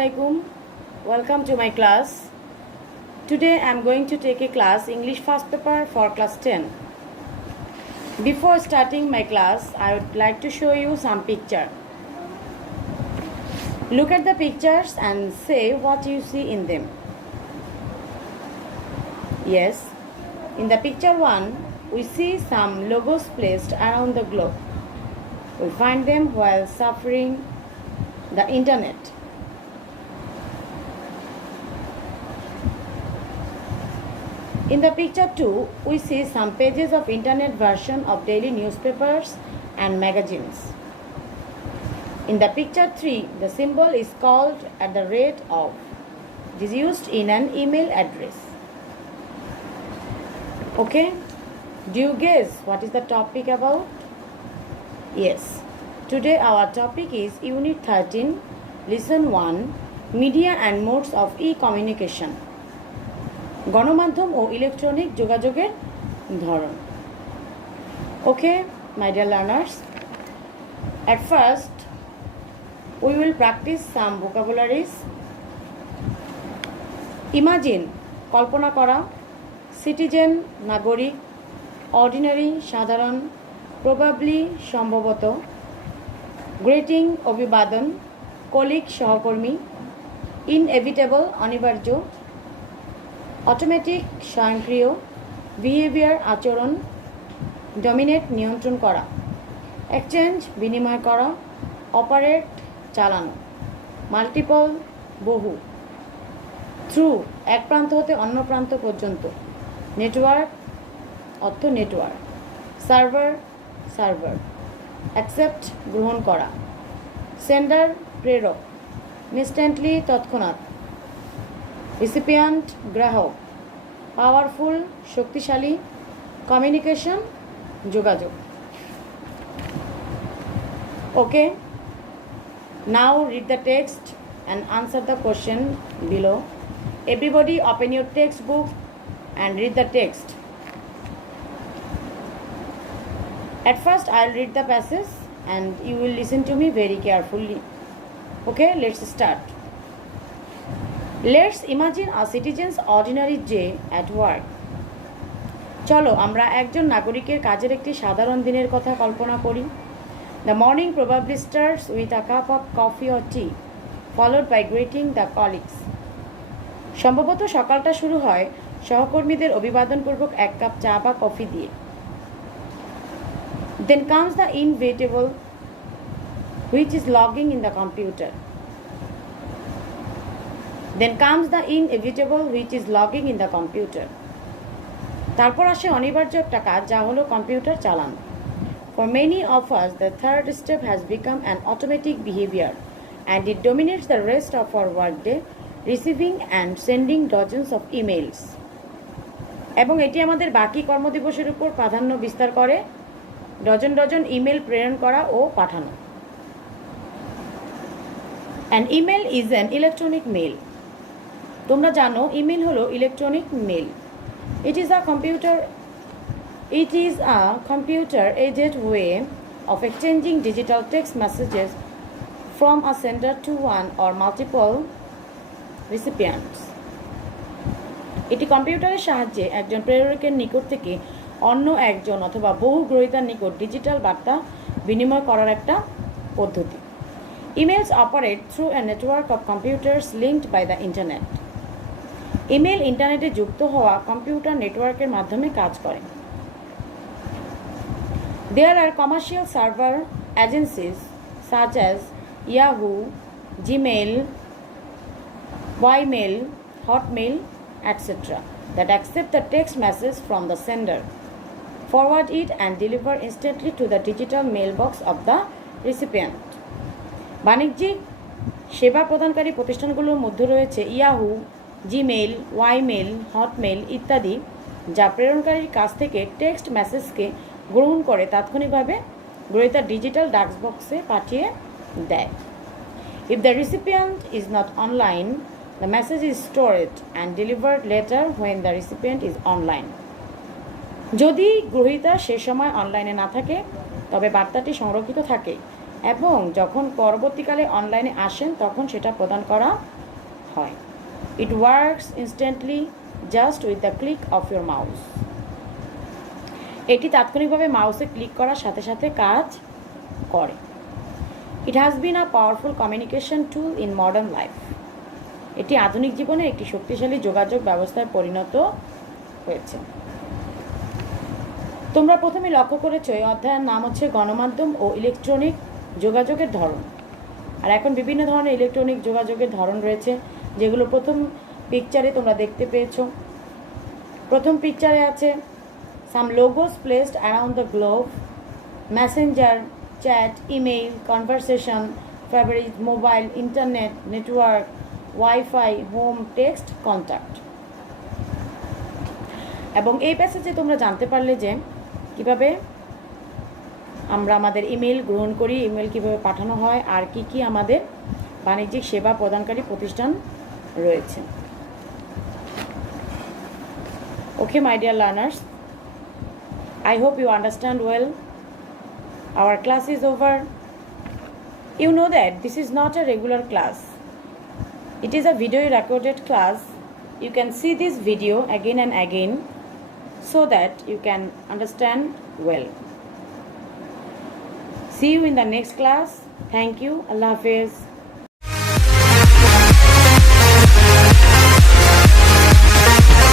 Assalamualaikum. Welcome to my class. Today I am going to take a class English first paper for class 10. Before starting my class, I would like to show you some picture. Look at the pictures and say what you see in them. Yes, in the picture 1, we see some logos placed around the globe. We find them while surfing the internet. In the picture 2, we see some pages of internet version of daily newspapers and magazines. In the picture 3, the symbol is called at the rate of. It is used in an email address. Okay? Do you guess what is the topic about? Yes. Today our topic is Unit 13, Lesson 1, Media and Modes of E-Communication. গণমাধ্যম ও ইলেকট্রনিক যোগাযোগের ধরন. Okay, my dear learners. At first, we will practice some vocabularies. Imagine, কল্পনা করা, citizen, নাগরিক, ordinary, সাধারণ, probably, সম্ভবত, greeting, অভিবাদন, colleague, সহকর্মী, inevitable, অনিবার্য, অটোমেটিক স্বয়ংক্রিয়, বিহেভিয়ার আচরণ, ডমিনেট নিয়ন্ত্রণ করা, এক্সচেঞ্জ বিনিময় করা, অপারেট চালানো, মাল্টিপল বহু, থ্রু এক প্রান্ত হতে অন্য প্রান্ত পর্যন্ত, নেটওয়ার্ক অর্থ নেটওয়ার্ক, সার্ভার সার্ভার, অ্যাকসেপ্ট গ্রহণ করা, সেন্ডার প্রেরক, ইনস্ট্যান্টলি তৎক্ষণাৎ, রিসিপিয়ান্ট গ্রাহক, পাওয়ারফুল শক্তিশালী, কমিউনিকেশন যোগাযোগ. Okay, now read the text and answer the question below. Everybody open your textbook and read the text. At first I'll read the passage and you will listen to me very carefully. Okay, let's start. Let's imagine a citizen's ordinary day at work. চলো আমরা একজন নাগরিকের কাজের একটি সাধারণ দিনের কথা কল্পনা করি. The morning probably starts with a cup of coffee or tea, followed by greeting the colleagues. সম্ভবত সকালটা শুরু হয় সহকর্মীদের অভিবাদনপূর্বক এক কাপ চা বা কফি দিয়ে. Then comes the inevitable, which is logging in the computer. Then comes the inevitable, which is logging in the computer. তারপর আসে অনিবার্য একটা কাজ, যা হলো কম্পিউটার চালানো. For many of us, the third step has become an automatic behavior, and it dominates the rest of our workday, receiving and sending dozens of emails. এবং এটি আমাদের বাকি কর্মদিবসের উপর প্রাধান্য বিস্তার করে, ডজন ডজন ইমেল প্রেরণ করা ও পাঠানো. An email is an electronic mail. তোমরা জানো ইমেল হলো electronic mail. It is a computer-aided way of exchanging digital text messages from a sender to one or multiple recipients. এটি কম্পিউটারের সাহায্যে একজন প্রেরকের নিকট থেকে অন্য একজন অথবা বহু গ্রহীতার নিকট ডিজিটাল বার্তা বিনিময় করার একটা পদ্ধতি. Emails operate through a network of computers linked by the internet. Email ইন্টারনেটে যুক্ত হওয়া কম্পিউটার নেটওয়ার্কের মাধ্যমে কাজ করে. There are commercial server agencies such as Yahoo, Gmail, Ymail, Hotmail, etc. that accept the text message from the sender, forward it and deliver instantly to the digital mailbox of the recipient. বাণিজ্যিক সেবা প্রদানকারী প্রতিষ্ঠানগুলোর মধ্যে রয়েছে Yahoo, Gmail, ওয়াইমেল, হটমেইল ইত্যাদি, যা প্রেরণকারীর কাছ থেকে টেক্সট মেসেজকে গ্রহণ করে তাৎক্ষণিকভাবে গ্রহীতার ডিজিটাল ডাক বক্সে পাঠিয়ে দেয়. If the recipient is not online, the message is stored and delivered later when the recipient is online. যদি গ্রহীতা সে সময় অনলাইনে না থাকে, তবে বার্তাটি সংরক্ষিত থাকে এবং যখন পরবর্তীকালে অনলাইনে আসেন তখন সেটা প্রদান করা হয়। It works instantly just with the click of your mouse. এটি তাৎক্ষণিকভাবে মাউসে ক্লিক করার সাথে সাথে কাজ করে। It has been a powerful communication tool in modern life. এটি আধুনিক জীবনে একটি শক্তিশালী যোগাযোগ ব্যবস্থায় পরিণত হয়েছে। তোমরা প্রথমে লক্ষ্য করেছো এই অধ্যায়ের নাম হচ্ছে গণমাধ্যম ও ইলেকট্রনিক যোগাযোগের ধরন। আর এখন বিভিন্ন ধরনের ইলেকট্রনিক যোগাযোগের ধরন রয়েছে, যেগুলো প্রথম পিকচারে তোমরা দেখতে পেয়েছো। প্রথম পিকচারে আছে some logos placed around the globe, messenger, chat, email, conversation, favourite, mobile, internet, network, wifi, home, text, contact. এবং এই প্যাসেজে তোমরা জানতে পারলে যে কীভাবে আমরা আমাদের ইমেল গ্রহণ করি, ইমেল কীভাবে পাঠানো হয়, আর কি কি আমাদের বাণিজ্যিক সেবা প্রদানকারী প্রতিষ্ঠান রয়েছে। Okay, my dear learners, I hope you understand well. Our class is over. You know that this is not a regular class. It is a video recorded class. You can see this video again and again so that you can understand well. See you in the next class. Thank you. Allah Hafiz.